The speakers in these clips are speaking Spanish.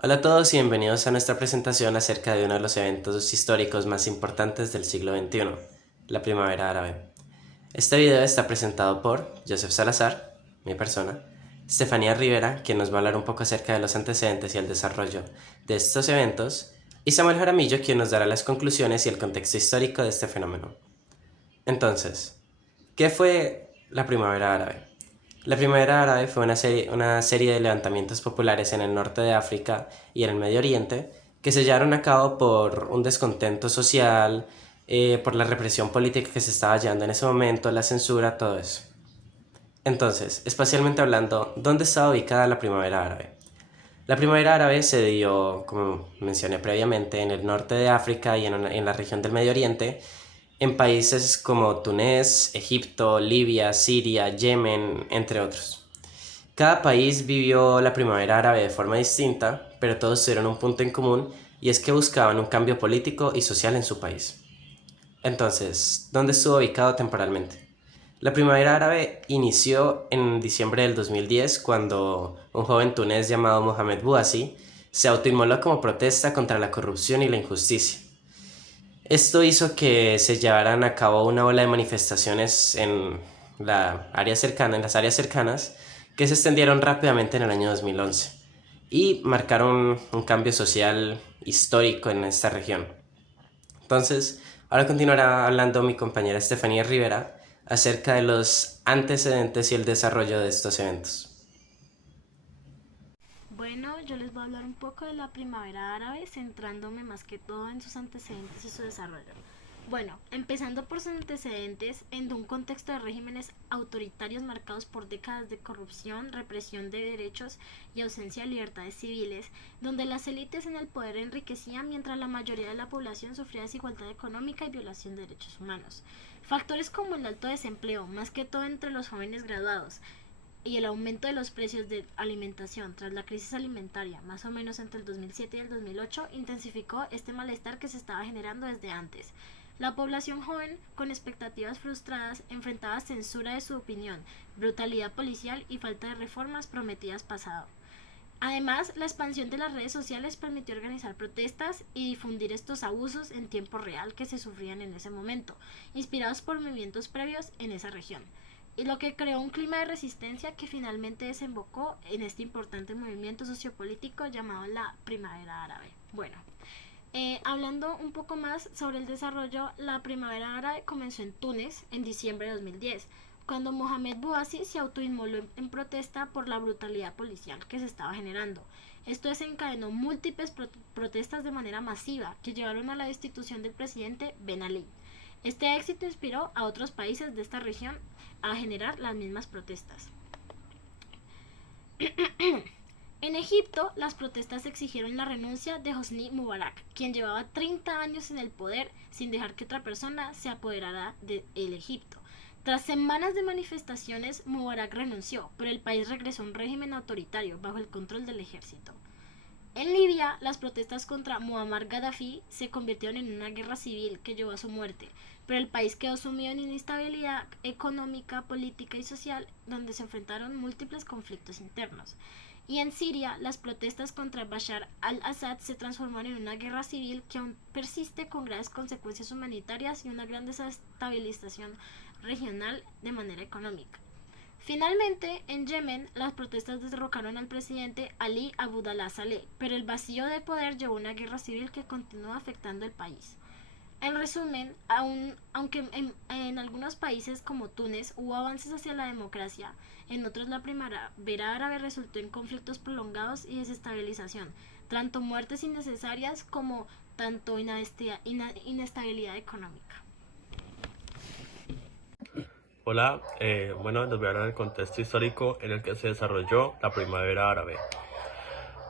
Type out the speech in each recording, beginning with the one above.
Hola a todos y bienvenidos a nuestra presentación acerca de uno de los eventos históricos más importantes del siglo XXI, la Primavera Árabe. Este video está presentado por Joseph Salazar, mi persona, Estefanía Rivera, quien nos va a hablar un poco acerca de los antecedentes y el desarrollo de estos eventos, y Samuel Jaramillo, quien nos dará las conclusiones y el contexto histórico de este fenómeno. Entonces, ¿qué fue la Primavera Árabe? La Primavera Árabe fue una serie de levantamientos populares en el norte de África y en el Medio Oriente que se llevaron a cabo por un descontento social, por la represión política que se estaba llevando en ese momento, la censura, todo eso. Entonces, espacialmente hablando, ¿dónde estaba ubicada la Primavera Árabe? La Primavera Árabe se dio, como mencioné previamente, en el norte de África y en la región del Medio Oriente, en países como Túnez, Egipto, Libia, Siria, Yemen, entre otros. Cada país vivió la primavera árabe de forma distinta, pero todos tuvieron un punto en común y es que buscaban un cambio político y social en su país. Entonces, ¿dónde estuvo ubicado temporalmente? La primavera árabe inició en diciembre del 2010 cuando un joven tunés llamado Mohamed Bouazi se autoinmoló como protesta contra la corrupción y la injusticia. Esto hizo que se llevaran a cabo una ola de manifestaciones en las áreas cercanas que se extendieron rápidamente en el año 2011 y marcaron un cambio social histórico en esta región. Entonces, ahora continuará hablando mi compañera Estefanía Rivera acerca de los antecedentes y el desarrollo de estos eventos. Bueno, yo les voy a hablar un poco de la primavera árabe, centrándome más que todo en sus antecedentes y su desarrollo. Bueno, empezando por sus antecedentes, en un contexto de regímenes autoritarios marcados por décadas de corrupción, represión de derechos y ausencia de libertades civiles, donde las élites en el poder enriquecían mientras la mayoría de la población sufría desigualdad económica y violación de derechos humanos. Factores como el alto desempleo, más que todo entre los jóvenes graduados, y el aumento de los precios de alimentación tras la crisis alimentaria, más o menos entre el 2007 y el 2008, intensificó este malestar que se estaba generando desde antes. La población joven, con expectativas frustradas, enfrentaba censura de su opinión, brutalidad policial y falta de reformas prometidas pasado. Además, la expansión de las redes sociales permitió organizar protestas y difundir estos abusos en tiempo real que se sufrían en ese momento, inspirados por movimientos previos en esa región, y lo que creó un clima de resistencia que finalmente desembocó en este importante movimiento sociopolítico llamado la Primavera Árabe. Bueno, hablando un poco más sobre el desarrollo, la Primavera Árabe comenzó en Túnez en diciembre de 2010, cuando Mohamed Bouazi se autoinmoló en protesta por la brutalidad policial que se estaba generando. Esto desencadenó múltiples protestas de manera masiva que llevaron a la destitución del presidente Ben Ali. Este éxito inspiró a otros países de esta región a generar las mismas protestas. En Egipto, las protestas exigieron la renuncia de Hosni Mubarak, quien llevaba 30 años en el poder sin dejar que otra persona se apoderara del Egipto. Tras semanas de manifestaciones, Mubarak renunció, pero el país regresó a un régimen autoritario bajo el control del ejército. En Libia, las protestas contra Muammar Gaddafi se convirtieron en una guerra civil que llevó a su muerte, pero el país quedó sumido en inestabilidad económica, política y social, donde se enfrentaron múltiples conflictos internos. Y en Siria, las protestas contra Bashar al-Assad se transformaron en una guerra civil que aún persiste con graves consecuencias humanitarias y una gran desestabilización regional de manera económica. Finalmente, en Yemen, las protestas derrocaron al presidente Ali Abdullah Saleh, pero el vacío de poder llevó a una guerra civil que continúa afectando el país. En resumen, aunque en algunos países como Túnez hubo avances hacia la democracia, en otros la primavera árabe resultó en conflictos prolongados y desestabilización, tanto muertes innecesarias como tanto inestabilidad económica. Hola, bueno, les voy a hablar del contexto histórico en el que se desarrolló la primavera árabe.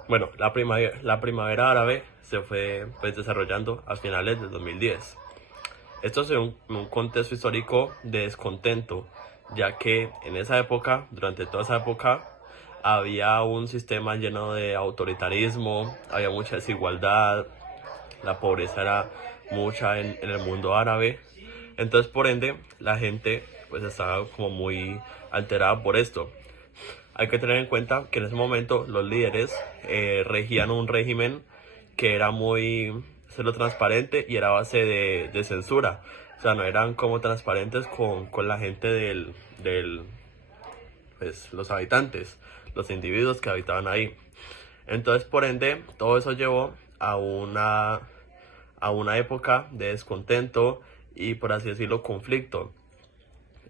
Bueno, la primavera árabe se fue pues, desarrollando a finales del 2010. Esto se dio en un contexto histórico de descontento, ya que en esa época, durante toda esa época, había un sistema lleno de autoritarismo, había mucha desigualdad, la pobreza era mucha en el mundo árabe. Entonces, por ende, la gente pues estaba como muy alterada por esto. Hay que tener en cuenta que en ese momento los líderes regían un régimen que era muy cero transparente y era a base de censura. O sea, no eran como transparentes con la gente pues, los habitantes, los individuos que habitaban ahí. Entonces, por ende, todo eso llevó a una época de descontento y, por así decirlo, conflicto.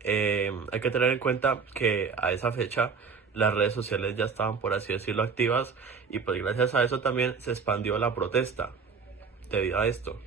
Hay que tener en cuenta que a esa fecha las redes sociales ya estaban, por así decirlo, activas, y pues gracias a eso también se expandió la protesta debido a esto.